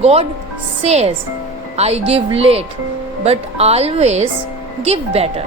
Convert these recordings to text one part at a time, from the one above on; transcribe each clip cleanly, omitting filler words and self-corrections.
God says, I give late but always give better.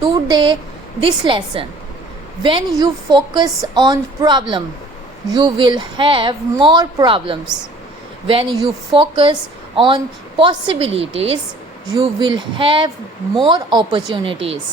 Today, this lesson: when you focus on problem, you will have more problems. When you focus on possibilities, you will have more opportunities.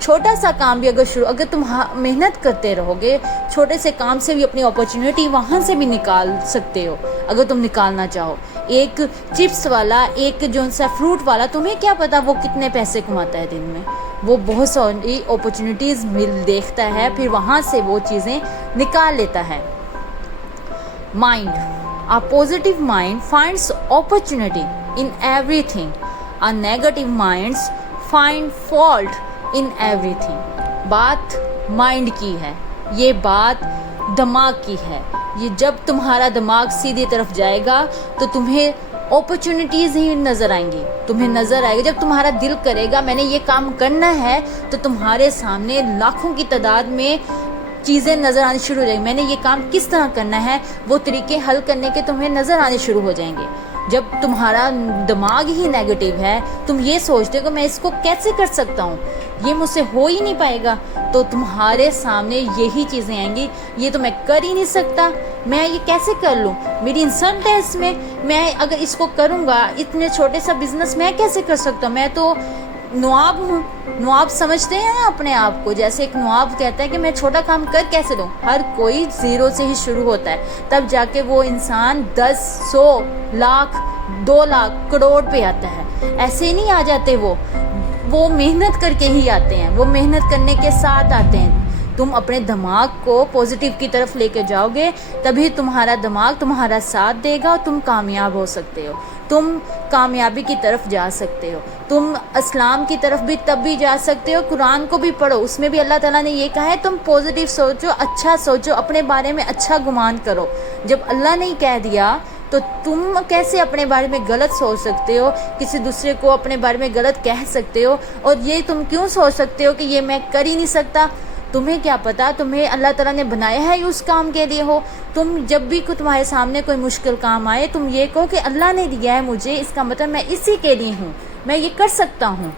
چھوٹا سا کام بھی اگر تم محنت کرتے رہو گے، چھوٹے سے کام سے بھی اپنی اپرچونٹی وہاں سے بھی نکال سکتے ہو اگر تم نکالنا چاہو۔ ایک چپس والا، ایک جو سا فروٹ والا، تمہیں کیا پتا وہ کتنے پیسے کماتا ہے دن میں؟ وہ بہت ساری اپرچونٹیز دیکھتا ہے، پھر وہاں سے وہ چیزیں نکال لیتا ہے۔ Mind, a positive mind finds opportunity in everything. A negative mind find fault in everything. بات مائنڈ کی ہے، یہ بات دماغ کی ہے۔ یہ جب تمہارا دماغ سیدھی طرف جائے گا تو تمہیں اپرچونٹیز ہی نظر آئیں گی، تمہیں نظر آئے گا۔ جب تمہارا دل کرے گا میں نے یہ کام کرنا ہے، تو تمہارے سامنے لاکھوں کی تعداد میں چیزیں نظر آنی شروع ہو جائیں گی۔ میں نے یہ کام کس طرح کرنا ہے، وہ طریقے حل کرنے کے تمہیں نظر آنے شروع ہو جائیں گے۔ جب تمہارا دماغ ہی نیگیٹو ہے، تم یہ سوچتے ہو کہ میں اس کو کیسے کر سکتا ہوں، یہ مجھ سے ہو ہی نہیں پائے گا، تو تمہارے سامنے یہی چیزیں آئیں گی، یہ تو میں کر ہی نہیں سکتا، میں یہ کیسے کر لوں، میری انسلٹ ہے اس میں اگر اس کو کروں گا، اتنے چھوٹے سا بزنس میں کیسے کر سکتا ہوں، میں تو نواب ہوں۔ نواب سمجھتے ہیں نا اپنے آپ کو، جیسے ایک نواب کہتا ہے کہ میں چھوٹا کام کر کیسے لوں۔ ہر کوئی زیرو سے ہی شروع ہوتا ہے، تب جا کے وہ انسان 10، 100، لاکھ، 2 لاکھ، کروڑ پہ آتا ہے۔ ایسے ہی نہیں آ جاتے وہ محنت کر کے ہی آتے ہیں، وہ محنت کرنے کے ساتھ آتے ہیں۔ تم اپنے دماغ کو پوزیٹیو کی طرف لے کے جاؤ گے، تبھی تمہارا دماغ تمہارا ساتھ دے گا اور تم کامیاب ہو سکتے ہو، تم کامیابی کی طرف جا سکتے ہو، تم اسلام کی طرف بھی تب بھی جا سکتے ہو۔ قرآن کو بھی پڑھو، اس میں بھی اللہ تعالیٰ نے یہ کہا ہے تم پوزیٹیو سوچو، اچھا سوچو، اپنے بارے میں اچھا گمان کرو۔ جب اللہ نے کہہ دیا تو تم کیسے اپنے بارے میں غلط سوچ سکتے ہو، کسی دوسرے کو اپنے بارے میں غلط کہہ سکتے ہو، اور یہ تم کیوں سوچ سکتے ہو کہ یہ میں کر ہی نہیں سکتا؟ تمہیں کیا پتا تمہیں اللہ تعالیٰ نے بنایا ہے اس کام کے لیے ہو۔ تم جب بھی تمہارے سامنے کوئی مشکل کام آئے، تم یہ کہو کہ اللہ نے دیا ہے مجھے، اس کا مطلب میں اسی کے لیے ہوں، میں یہ کر سکتا ہوں۔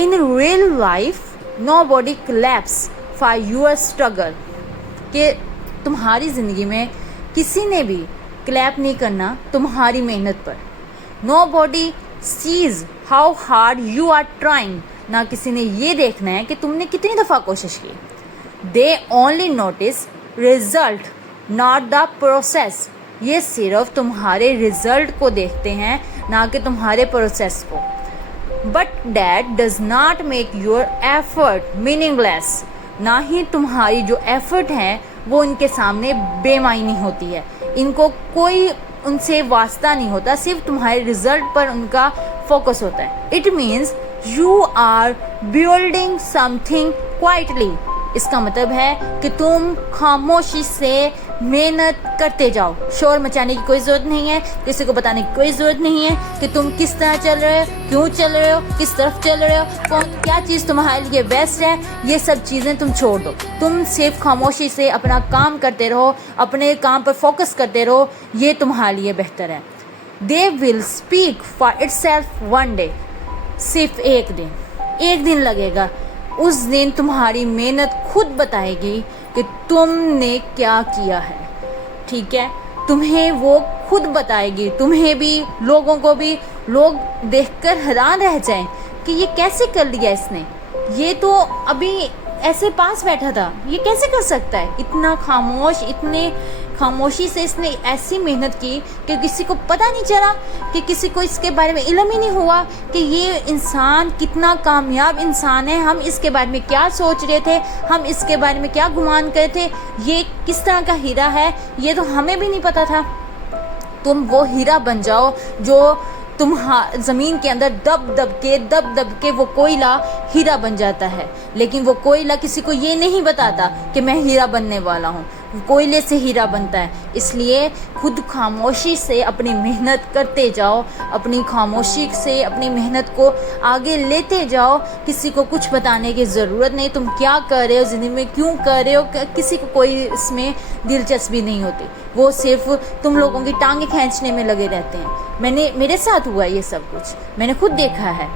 In real life, nobody claps for your struggle. کہ تمہاری زندگی میں کسی نے بھی کلیپ نہیں کرنا تمہاری محنت پر۔ Nobody sees how hard you are trying. نہ کسی نے یہ دیکھنا ہے کہ تم نے کتنی دفعہ کوشش کی۔ They only notice result, not the process. یہ صرف تمہارے رزلٹ کو دیکھتے ہیں، نہ کہ تمہارے پروسیس کو۔ But that does not make your effort meaningless. نہ ہی تمہاری جو ایفرٹ ہے وہ ان کے سامنے بے معنی ہوتی ہے، ان کو کوئی ان سے واسطہ نہیں ہوتا، صرف تمہارے رزلٹ پر ان کا فوکس ہوتا ہے۔ It means you are building something quietly. اس کا مطلب ہے کہ تم خاموشی سے محنت کرتے جاؤ، شور مچانے کی کوئی ضرورت نہیں ہے، کسی کو بتانے کی کوئی ضرورت نہیں ہے کہ تم کس طرح چل رہے ہو، کیوں چل رہے ہو، کس طرف چل رہے ہو، کیا چیز تمہارے لیے بیسٹ ہے۔ یہ سب چیزیں تم چھوڑ دو، تم صرف خاموشی سے اپنا کام کرتے رہو، اپنے کام پر فوکس کرتے رہو، یہ تمہارے لیے بہتر ہے۔ They will speak for itself one day. صرف ایک دن لگے گا، اس دن تمہاری محنت خود بتائے گی کہ تم نے کیا کیا ہے، ٹھیک ہے؟ تمہیں وہ خود بتائے گی، تمہیں بھی، لوگوں کو بھی، لوگ دیکھ کر حیران رہ جائیں کہ یہ کیسے کر لیا اس نے، یہ تو ابھی ایسے پاس بیٹھا تھا، یہ کیسے کر سکتا ہے، اتنا خاموش، اتنے خاموشی سے اس نے ایسی محنت کی کہ کسی کو پتہ نہیں چلا، کہ کسی کو اس کے بارے میں علم ہی نہیں ہوا کہ یہ انسان کتنا کامیاب انسان ہے، ہم اس کے بارے میں کیا سوچ رہے تھے، ہم اس کے بارے میں کیا گمان کرے تھے، یہ کس طرح کا ہیرا ہے، یہ تو ہمیں بھی نہیں پتا تھا۔ تم وہ ہیرا بن جاؤ جو تم زمین کے اندر دب دب کے وہ کوئلہ ہیرا بن جاتا ہے، لیکن وہ کوئلہ کسی کو یہ نہیں بتاتا کہ میں ہیرا بننے والا ہوں، کوئلے سے ہیرا بنتا ہے۔ اس لیے خود خاموشی سے اپنی محنت کرتے جاؤ، اپنی خاموشی سے اپنی محنت کو آگے لیتے جاؤ، کسی کو کچھ بتانے کی ضرورت نہیں، تم کیا کر رہے ہو زندگی میں، کیوں کر رہے ہو، کسی کو کوئی اس میں دلچسپی نہیں ہوتی، وہ صرف تم لوگوں کی ٹانگیں کھینچنے میں لگے رہتے ہیں۔ میرے ساتھ ہوا یہ سب کچھ، میں نے خود دیکھا ہے۔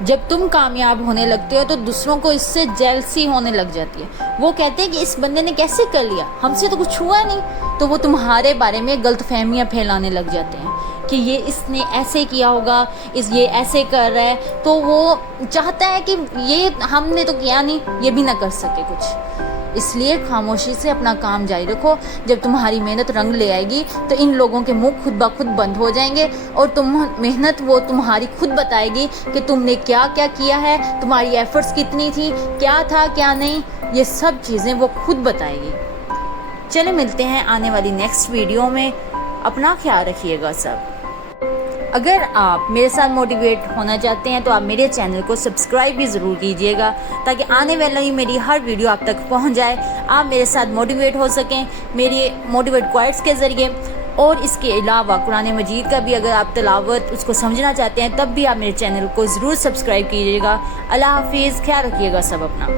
جب تم کامیاب ہونے لگتے ہو تو دوسروں کو اس سے جیلسی ہونے لگ جاتی ہے، وہ کہتے ہیں کہ اس بندے نے کیسے کر لیا، ہم سے تو کچھ ہوا نہیں، تو وہ تمہارے بارے میں غلط فہمیاں پھیلانے لگ جاتے ہیں۔ کہ یہ اس نے ایسے کیا ہوگا، یہ ایسے کر رہا ہے، تو وہ چاہتا ہے کہ یہ ہم نے تو کیا نہیں، یہ بھی نہ کر سکے کچھ۔ اس لیے خاموشی سے اپنا کام جاری رکھو۔ جب تمہاری محنت رنگ لے آئے گی تو ان لوگوں کے منہ خود بخود بند ہو جائیں گے، اور محنت وہ تمہاری خود بتائے گی کہ تم نے کیا کیا کیا ہے، تمہاری ایفرٹس کتنی تھی، کیا تھا کیا نہیں، یہ سب چیزیں وہ خود بتائے گی۔ چلے ملتے ہیں آنے والی نیکسٹ ویڈیو میں، اپنا خیال رکھیے گا سب۔ اگر آپ میرے ساتھ موٹیویٹ ہونا چاہتے ہیں تو آپ میرے چینل کو سبسکرائب بھی ضرور کیجیے گا، تاکہ آنے والی میری ہر ویڈیو آپ تک پہنچ جائے، آپ میرے ساتھ موٹیویٹ ہو سکیں میری موٹیویٹ کوائٹس کے ذریعے۔ اور اس کے علاوہ قرآن مجید کا بھی اگر آپ تلاوت اس کو سمجھنا چاہتے ہیں تب بھی آپ میرے چینل کو ضرور سبسکرائب کیجیے گا۔ اللہ حافظ، خیال رکھیے گا سب اپنا۔